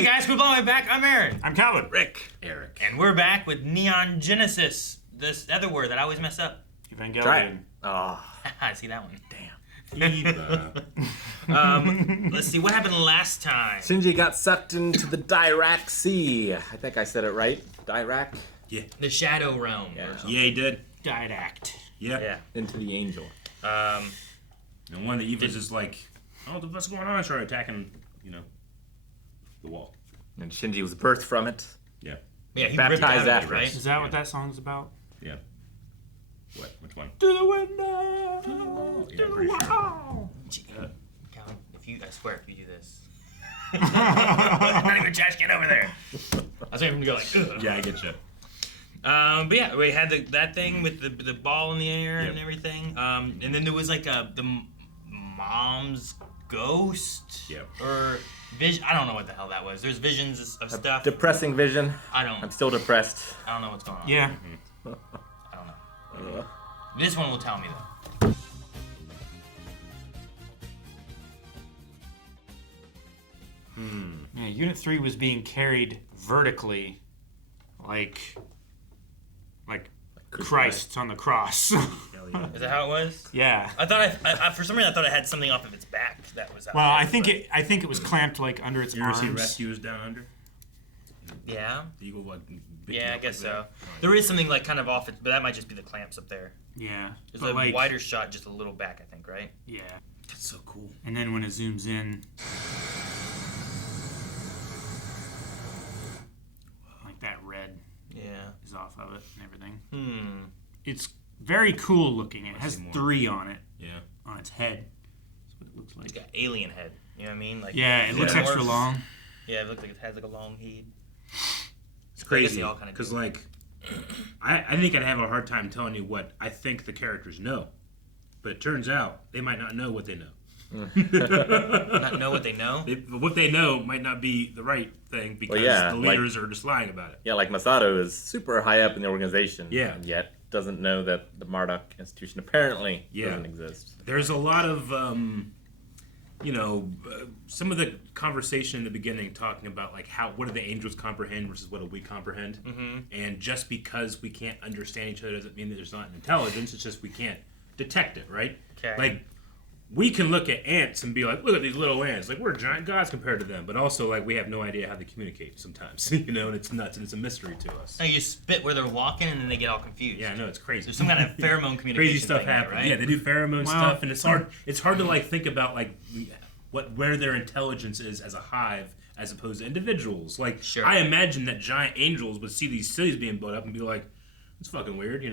Hey guys, we're blowing back. I'm Aaron. I'm Calvin. Rick. Eric. And we're back with Neon Genesis. This other word that I always mess up. Evangelion. Try it. Oh. I see that one. Damn. Eva. Let's see, what happened last time? Shinji got sucked into the Dirac Sea. I think I said it right. Dirac? Yeah. The Shadow Realm. Yeah. Or something. Yeah, he did. Didact. Yeah. Yeah. Into the angel. And one of the Eva's is like, oh, what's going on? Started attacking, the wall. And Shinji was birthed from it. Yeah. Yeah, he Baptized ripped out of it, after. right? Is that what that song's about? Yeah. What? Which one? To the window. Yeah, I'm pretty sure. Calvin, I swear, if you do this. Not even trash can over there. I was waiting for him to go like, ugh. Yeah, I get you. But yeah, we had that thing with the ball in the air Yep. and everything. And then there was like the mom's ghost. Yep. Or vision. I don't know what the hell that was. There's visions of stuff. Depressing vision. I'm still depressed. I don't know what's going on. Yeah. I don't know. This one will tell me though. Yeah, Unit 3 was being carried vertically like Christ on the cross. Hell yeah. Is that how it was? Yeah. I thought I for some reason I thought it had something off of its back that was out Well, there, I think but- it was clamped like under its You ever see arms. Rescuers Down Under? Yeah. The eagle, like, bit Yeah, you I up guess like so. that? There is something like kind of off it, but that might just be the clamps up there. Yeah. There's But a like, wider shot just a little back, I think, right? Yeah. That's so cool. And then when it zooms in, like that red Yeah. is off of it and everything. Hmm. It's very cool looking. It has see more. 3 on it, Yeah. on its head. That's what it looks It's like. got alien head. You know what I mean? Like Yeah, it looks Yeah. extra long. Yeah, it looks like it has like a long head. It's I guess crazy they all kinda because, do. like, I think I'd have a hard time telling you what I think the characters know, but it turns out they might not know what they know. Not know what they know. What they know might not be the right thing because yeah, the leaders are just lying about it. Yeah, like Masato is super high up in the organization. Yeah. And yet doesn't know that the Marduk institution apparently Yeah. doesn't exist. There's a lot of, some of the conversation in the beginning talking about like what do the angels comprehend versus what do we comprehend, and just because we can't understand each other doesn't mean that there's not an intelligence. It's just we can't detect it, right? Okay. Like we can look at ants and be like, look at these little ants, like we're giant gods compared to them, but also like we have no idea how they communicate sometimes, and it's nuts and it's a mystery to us. No, you spit where they're walking and then they get all confused. Yeah, I know, it's crazy. There's some kind of pheromone communication. Crazy stuff thing there, happens. right? Yeah, they do pheromone Well, stuff, and it's hard. It's hard to like think about like where their intelligence is as a hive as opposed to individuals. Like, Sure. I imagine that giant angels would see these cities being built up and be like, "It's fucking weird," in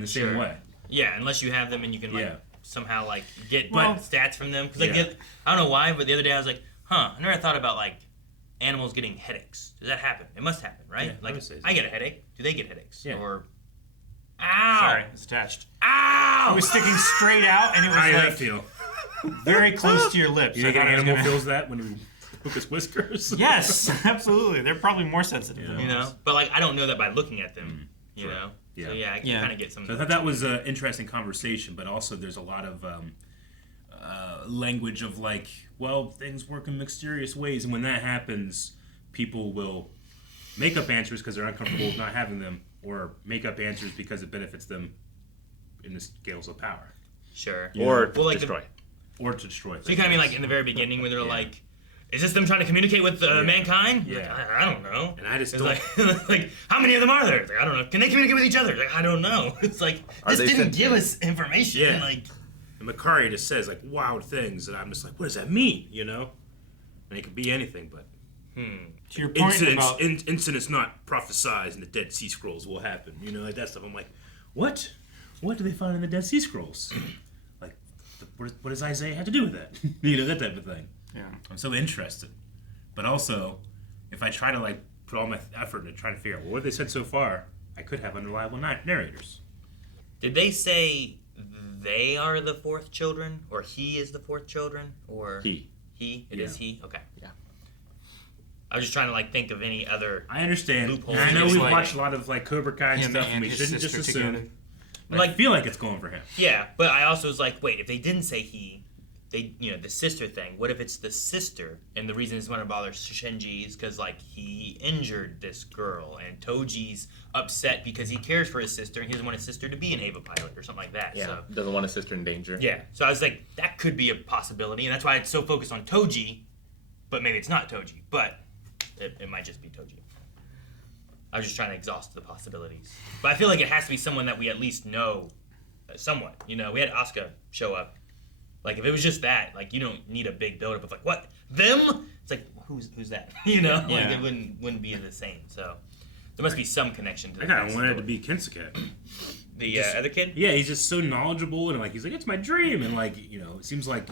the same Sure. way. Yeah, unless you have them and you can like Yeah. somehow like get Well- stats from them. Because like Yeah. I don't know why, but the other day I was like, I never thought about like animals getting headaches. Does that happen? It must happen, right? Yeah, I like would say so. I get a headache. Do they get headaches? Yeah. Or ow, Sorry, it's attached. ow. It was sticking straight out, and it How do was that like feel? very close to your lips. You think I an thought it was animal gonna- feels that when you hook his whiskers? Yes, absolutely. They're probably more sensitive than You know, us. but like I don't know that by looking at them. You Sure. know. Yeah. So yeah, I Yeah. kind of get some. So I thought that was an interesting conversation, but also there's a lot of language of like, well, things work in mysterious ways, and when that happens, people will make up answers because they're uncomfortable with not having them, or make up answers because it benefits them in the scales of power, Sure. Or Well, like destroy. or to destroy. So you kind of mean like in the very beginning when they're like, is this them trying to communicate with mankind? Yeah. Like, I don't know. And I just It's don't. like, how many of them are there? It's like, I don't know. Can they communicate with each other? It's like, I don't know. It's like, Are this they didn't sentient? give us information. Yeah. Like, And Makari just says like wild things, and I'm just like, what does that mean? And it could be anything, but To your point incidents, about incidents not prophesized in the Dead Sea Scrolls will happen. Like that stuff. I'm like, what? What do they find in the Dead Sea Scrolls? Like, what does Isaiah have to do with that? That type of thing. yeah. I'm so interested. But also, if I try to like put all my effort into trying to figure out what they said so far, I could have unreliable narrators. did they say they are the fourth children, or he is the fourth children, or He. He? It is Yeah. he. Okay. Yeah. I was just trying to like think of any other. I understand. Loopholes. And I know It's we've like watched a lot of like Cobra Kai and Him stuff, and and we his shouldn't just sister assume. together. But Like- I feel like it's going for him. Yeah, but I also was like, wait, if they didn't say he, the sister thing. What if it's the sister, and the reason it's going to bother Shinji is because like he injured this girl, and Toji's upset because he cares for his sister and he doesn't want his sister to be an Eva Pilot or something like that. Yeah, So, doesn't want his sister in danger. yeah. So I was like, that could be a possibility, and that's why it's so focused on Toji, but maybe it's not Toji, but it might just be Toji. I was just trying to exhaust the possibilities, but I feel like it has to be someone that we at least know somewhat. We had Asuka show up. Like, if it was just that, like, you don't need a big build-up of, like, what? Them? It's like, who's that? Like, it wouldn't be the same. So, there must be some connection to I kind of wanted it to be Kensuke. The other kid? Yeah, he's just so knowledgeable, and, like, he's like, it's my dream, and, like, it seems like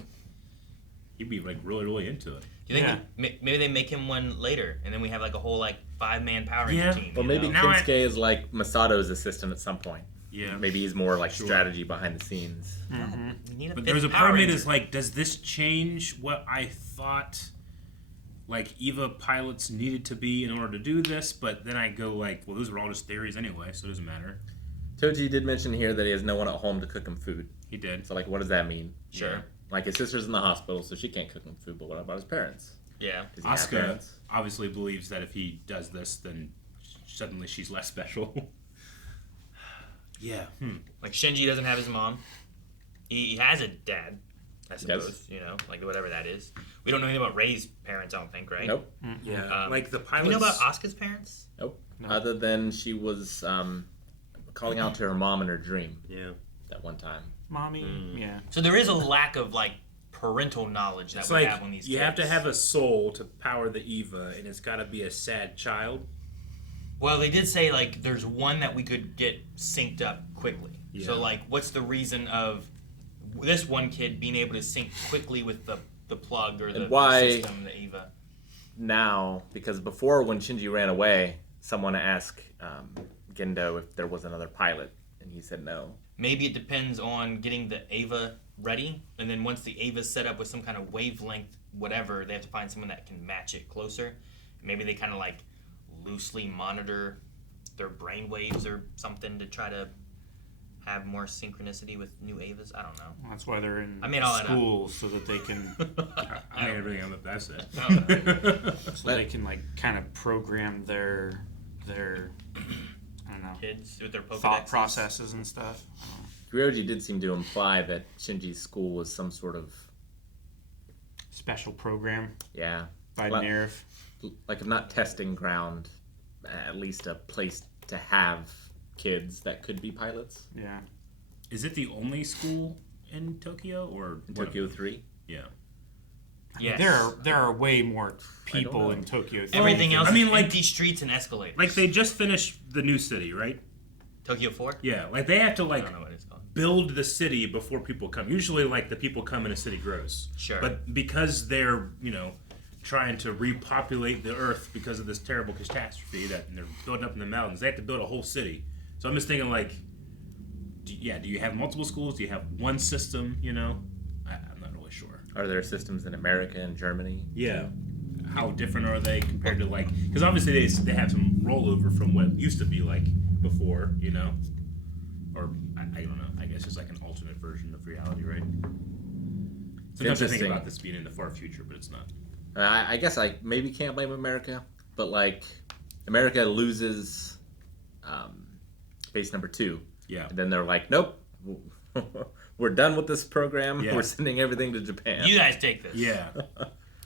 he'd be, like, really, really into it. Do you think maybe they make him one later, and then we have, like, a whole, like, 5-man Power Ranger team? Well, maybe Kensuke is, like, Masato's assistant at some point. Yeah. Maybe he's more, like, strategy behind the scenes. Mm-hmm. But there's a part of me that's like, does this change what I thought, like, Eva pilots needed to be in order to do this? But then I go, like, well, those were all just theories anyway, so it doesn't matter. Toji did mention here that he has no one at home to cook him food. He did. So, like, what does that mean? Sure. Like, his sister's in the hospital, so she can't cook him food, but what about his parents? Yeah. Does he have Asuka parents? obviously believes that if he does this, then suddenly she's less special. Yeah. Like, Shinji doesn't have his mom. He has a dad, I suppose, like whatever that is. We don't know anything about Rei's parents, I don't think, right? Nope. Yeah. Like, the Do pilots... we know about Asuka's parents? Nope. No. Other than she was calling out to her mom in her dream Yeah. at one time. Mommy. Yeah. So there is a lack of, like, parental knowledge that It's we like, have on these you kids. have to have a soul to power the Eva, and it's got to be a sad child. Well, they did say, like, there's one that we could get synced up quickly. Yeah. So, like, what's the reason of this one kid being able to sync quickly with the plug or the system, the Eva? Now, because before when Shinji ran away, someone asked Gendo if there was another pilot, and he said no. Maybe it depends on getting the Eva ready, and then once the Eva's set up with some kind of wavelength, whatever, they have to find someone that can match it closer. Maybe they kind of, like, loosely monitor their brain waves or something to try to have more synchronicity with new Evas. I don't know. That's why they're in I made all that school so that they can I made everything up. That's it. they can like kind of program their I don't know Kids with their Pokédexes. thought processes and stuff. Ryoji did seem to imply that Shinji's school was some sort of Special program by Well- Nerve. like if not testing ground, at least a place to have kids that could be pilots. Yeah. Is it the only school in Tokyo, or In Tokyo 3. Yeah. Yes. There are way more people know. in Tokyo. Everything else I mean, is like- empty streets and escalators. Like, they just finished the new city, right? Tokyo 4? Yeah. Like, they have to, I like, don't know what it's called. build the city before people come. Usually, like, the people come and a city grows. Sure. But because they're, trying to repopulate the earth because of this terrible catastrophe that they're building up in the mountains, they have to build a whole city. So I'm just thinking, like, do you have multiple schools? Do you have one system, I'm not really sure. Are there systems in America and Germany? Yeah. How different are they compared to, like... Because obviously they have some rollover from what it used to be like before, Or, I don't know. I guess it's like an alternate version of reality, right? Sometimes I think Interesting. about this being in the far future, but it's not. I guess I maybe can't blame America, but like America loses base number 2. Yeah. And then they're like, nope, we're done with this program. Yeah. We're sending everything to Japan. You guys take this. Yeah.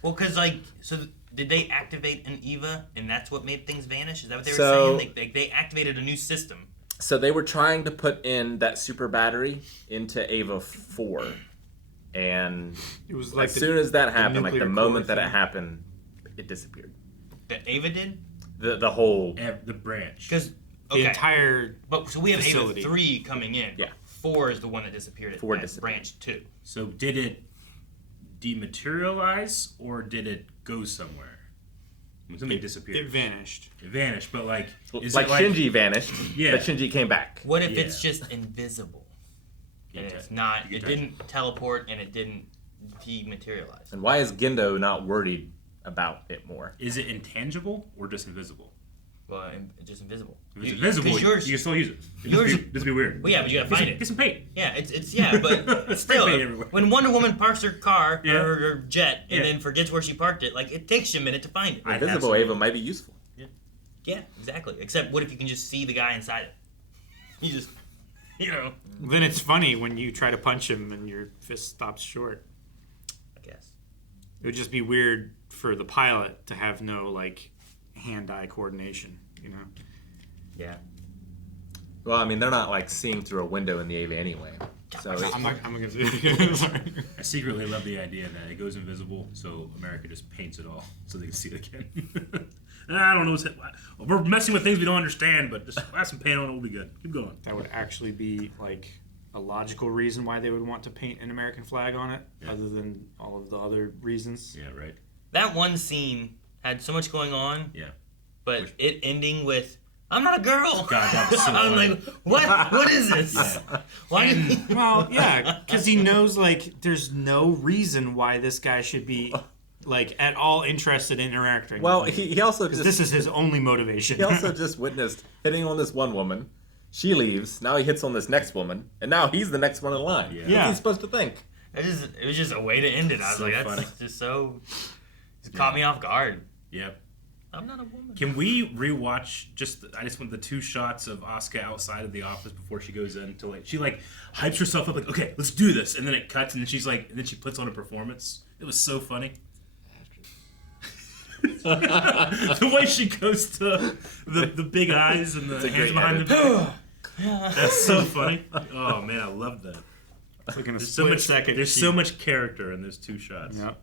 Well, because, like, so did they activate an Eva and that's what made things vanish? Is that what they were So- saying? They activated a new system. So they were trying to put in that super battery into Eva 4. And It was like as soon as that happened, like the nuclear moment core that it thing. happened, it disappeared. That Ava did? The whole... The branch. Because, the okay. entire But so we have facility. Ava 3 coming in. Yeah. 4 is the one that disappeared at 4 at disappeared. branch 2. So did it dematerialize, or did it go somewhere? I mean, something disappeared. it vanished. It vanished, but like... Is like it like Shinji vanished, Yeah. but Shinji came back. What if Yeah. it's just invisible? And Yeah, it's not, you it can touch didn't teleport and it didn't dematerialize. And why is Gendo not worried about it more? Is it intangible or just invisible? Well, just invisible. If it's invisible, you can still use it. This be weird. Well, yeah, but you gotta find it. Get some paint. Yeah, it's but still, paint everywhere. when Wonder Woman parks her car Yeah. or her jet and Yeah. then forgets where she parked it, like it takes you a minute to find it. Invisible absolutely. Ava might be useful. Yeah, exactly. Except what if you can just see the guy inside it? You just, Then it's funny when you try to punch him and your fist stops short. I guess. It would just be weird for the pilot to have no like hand-eye coordination, Yeah. Well, I mean, they're not like seeing through a window in the Ava anyway. So I'm gonna do it. Sorry. I secretly love the idea that it goes invisible, so America just paints it all so they can see it again. I don't know. We're messing with things we don't understand, but just add some paint on it, we'll be good. Keep going. That would actually be like a logical reason why they would want to paint an American flag on it, other than all of the other reasons. Yeah, right. That one scene had so much going on. Yeah. But it ending with, I'm not a girl. God, that was so I'm funny. like, what? What is this? Yeah. Why did he... Well, yeah, because he knows like there's no reason why this guy should be like at all interested in interacting. well, like, he also just this is his only motivation. he also just witnessed hitting on this one woman. She leaves. Now he hits on this next woman, and now he's the next one in line. Yeah. What's he supposed to think? It was just a way to end it. I was So like, that's funny. just so... It caught me off guard. Yep. I'm not a woman. Can we rewatch I just want the 2 shots of Asuka outside of the office before she goes in to she hypes herself up like, okay, let's do this. And then it cuts and then she's like, and then she puts on a performance. It was so funny. The way she goes to the big eyes and the hands behind the back. That's so funny. Oh man, I love that. It's like in a There's split second. There's so much character in those 2 shots. Yeah.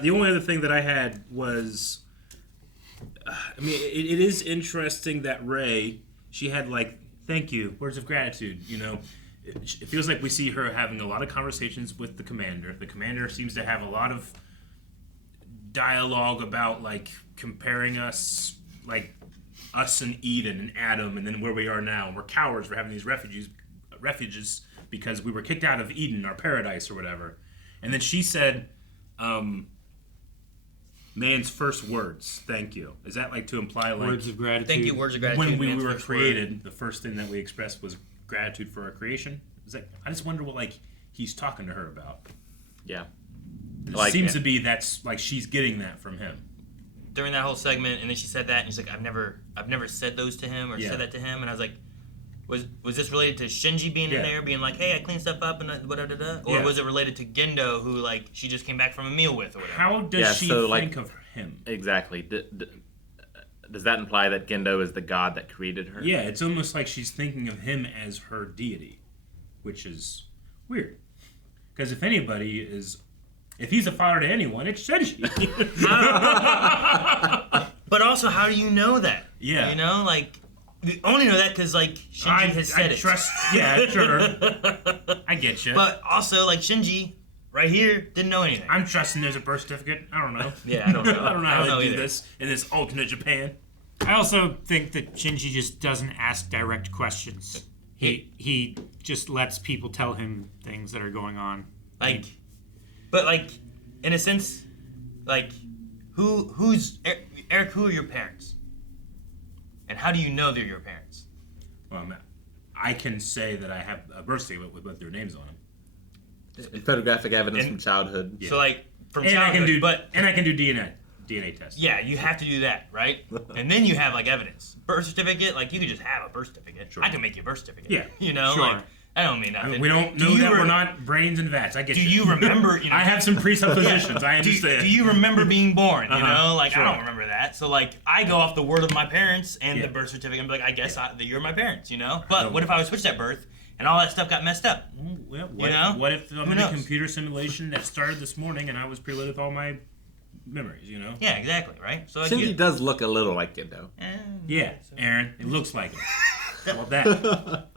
The only other thing that I had was, I mean, it is interesting that Rey, she had thank you, words of gratitude. It feels like we see her having a lot of conversations with the commander. The commander seems to have a lot of dialogue about comparing us, us and Eden and Adam, and then where we are now. And we're cowards for having these refuges because we were kicked out of Eden, our paradise or whatever. And then she said, man's first words, thank you. Is that to imply Words of gratitude. Thank you, words of gratitude. when we man's were first created, word. the first thing that we expressed was gratitude for our creation? I just wonder what he's talking to her about. Yeah. It seems to be that's she's getting that from him. During that whole segment, and then she said that, and she's like, I've never said those to him or Yeah. said that to him, and I was like, was this related to Shinji being in there, being like, hey, I cleaned stuff up and whatever, or was it related to Gendo, who she just came back from a meal with or whatever? How does she think of him? Exactly. Does that imply that Gendo is the god that created her? Yeah, it's almost like she's thinking of him as her deity, which is weird. Because if he's a father to anyone, it's Shinji. But also, how do you know that? Yeah. You only know that because Shinji has said it. Trust. Yeah, sure. I get you. But also, Shinji, right here, didn't know anything. I'm trusting there's a birth certificate. I don't know. Yeah, I don't know. I don't know how they do either. this in this alternate Japan. I also think that Shinji just doesn't ask direct questions. He just lets people tell him things that are going on. But in a sense, who's Eric? Who are your parents? And how do you know they're your parents? Well, I can say that I have a birth certificate with their names on them. And photographic evidence from childhood. Yeah. So from And childhood, I can do DNA tests. yeah, you have to do that, right? And then you have evidence. Birth certificate, you could just have a birth certificate. Sure. I can make you a birth certificate. Yeah. Sure. I don't mean nothing. We don't know that we're not brains and vats. I get Do you. you remember? I have some presuppositions. I understand. Do you remember being born? Sure. I don't remember that. So I go off the word of my parents and the birth certificate and be I guess you're my parents, But what if I was switched at birth and all that stuff got messed up? Well, what if I'm Who in a knows? computer simulation that started this morning and I was preloaded with all my memories, Yeah, exactly, right? So Shinji does look a little like Gendo. Yeah, Aaron, it looks like it. Well, that.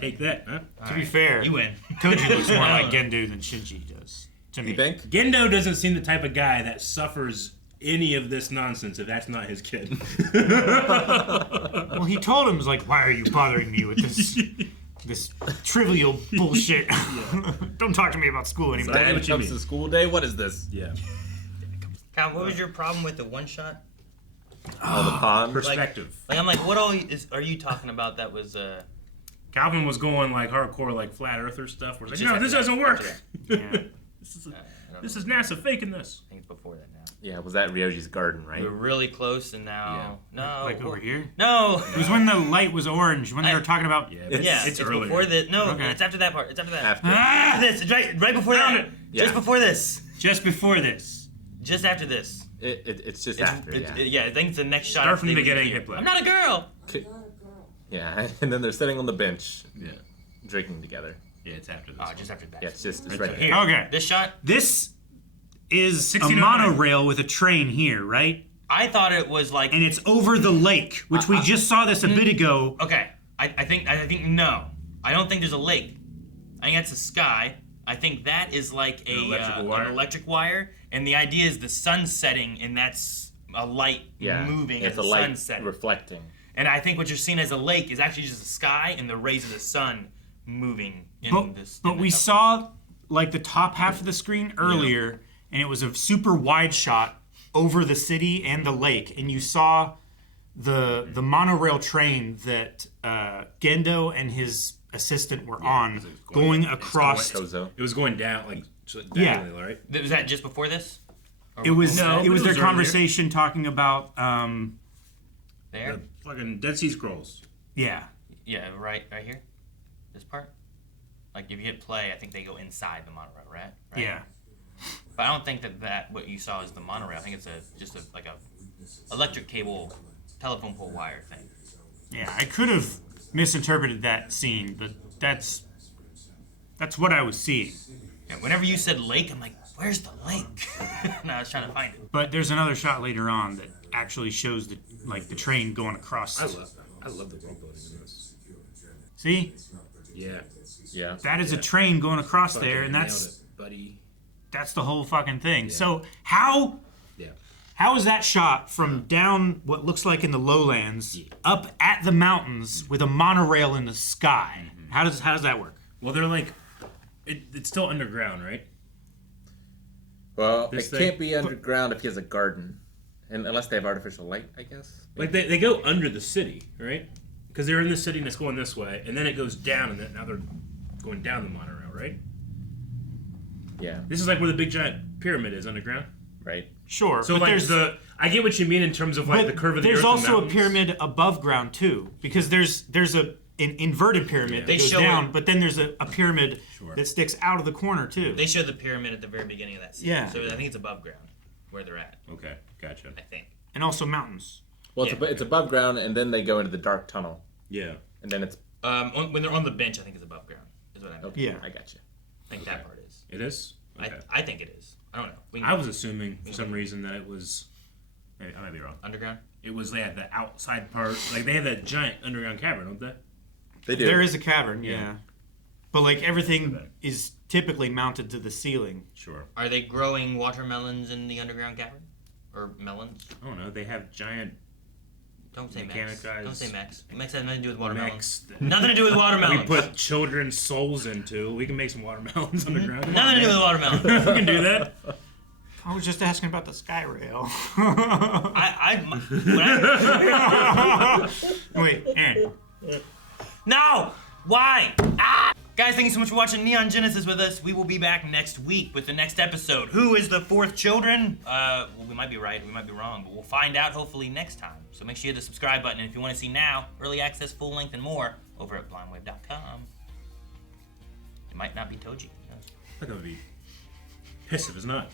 Take that, huh? To be fair, You win. Koji looks more like Gendo than Shinji does. To me. You think? Gendo doesn't seem the type of guy that suffers any of this nonsense if that's not his kid. Well, he told him, why are you bothering me with this trivial bullshit? Don't talk to me about school anymore. Exactly Dad what you comes mean. to school day. What is this? Yeah. Kyle, what was your problem with the one shot? Oh, the pond. Perspective. Like I'm like, what all are you talking about? That was Calvin was going like hardcore, like flat earther stuff. We're like, Just no, after this that. doesn't work. After Yeah. This is NASA faking this. I think it's before that now. Yeah, was that Ryoji's garden, right? We're really close, and now no, Like over here? no. It was when the light was orange, when they were talking about... Yeah, It's earlier. before this. No, Okay. it's after that part. It's after that. After. Ah! This. It's right before that. Yeah. Just before this. Just before this. Just after this. It's just It's, after, yeah, I think it's the next shot. Start from the They- beginning, hit play. I'm not a girl. Yeah, and then they're sitting on the bench, Yeah. drinking together. Yeah, it's after this. Oh, just after that. Yeah, it's Right right here. there. Okay. This shot. This is a 1609. monorail with a train here, right? I thought it was like. And it's over the lake, which we just saw this a bit ago. Okay. I think no. I don't think there's a lake. I think that's the sky. I think that is like An an electric wire, and the idea is the sun setting, and that's a light Yeah, moving it's as a the light sun setting. reflecting. And I think what you're seeing as a lake is actually just the sky and the rays of the sun moving in But, this. but in we this- saw like the top half of the screen earlier, and it was a super wide shot over the city and the lake, and you saw the monorail train that Gendo and his assistant were on it's going going- across. Kozo. It was going down, like, Yeah. diagonally, right? Was that just before this? Or It was No, it was it their was earlier. conversation talking about there. The fucking Dead Sea Scrolls. yeah. Yeah, right here. This part. Like if you hit play, I think they go inside the monorail, right? Yeah. But I don't think that what you saw is the monorail. I think it's just a electric cable, telephone pole wire thing. Yeah, I could have misinterpreted that scene, but that's what I was seeing. Yeah, whenever you said lake, I'm like, where's the lake? And I was trying to find it. But there's another shot later on that actually shows the train going across. I love the world building in this. See? Yeah. Yeah. That is a train going across Fucking there, and nailed that's it, buddy. that's the whole fucking thing. So how is that shot from down what looks like in the lowlands up at the mountains with a monorail in the sky? How does that work? Well, they're like, it's still underground, right? Well, This it thing- can't be underground if he has a garden, and unless they have artificial light, I guess. Like they go under the city, right? Because they're in the city and it's going this way, and then it goes down, and then now they're going down the monorail, right? Yeah. This is like where the big giant pyramid is underground. Right. Sure. So but like there's I get what you mean in terms of like the curve of the there's earth. also and a mountains. pyramid above ground too, because there's an inverted pyramid that They goes show down, it- but then there's a pyramid Sure. that sticks out of the corner too. They show the pyramid at the very beginning of that scene. Yeah. So I think it's above ground where they're at. Okay, gotcha. I think. And also mountains. Well, Yeah. it's above ground, and then they go into the dark tunnel, Yeah. and then it's When they're on the bench, I think it's above ground. Is what I mean. okay. Yeah. I got you. I think that part is. It is. Okay. I think it is. I don't know. We can I was assuming for some reason that it was. I might be wrong. underground. It was they had the outside part, like they have that giant underground cavern, don't they? They do. There is a cavern, yeah. Yeah. But like everything is typically mounted to the ceiling. Sure. Are they growing watermelons in the underground cavern, or melons? I don't know. They have giant Don't say Mex. Mechanic guys. Don't say Mex. Mex has nothing to do with watermelons. mechs that Nothing to do with we watermelons. put children's souls into. We can make some watermelons underground. Come on, Nothing to do with man. watermelons. We can do that. I was just asking about the sky rail. Wait, Aaron. No! Why? Ah! Guys, thank you so much for watching Neon Genesis with us. We will be back next week with the next episode. Who is the fourth children? Well, we might be right, we might be wrong, but we'll find out hopefully next time. So make sure you hit the subscribe button, and if you want to see now, early access, full length, and more, over at blindwave.com. It might not be Toji. Who knows? That would be pissed if it's not.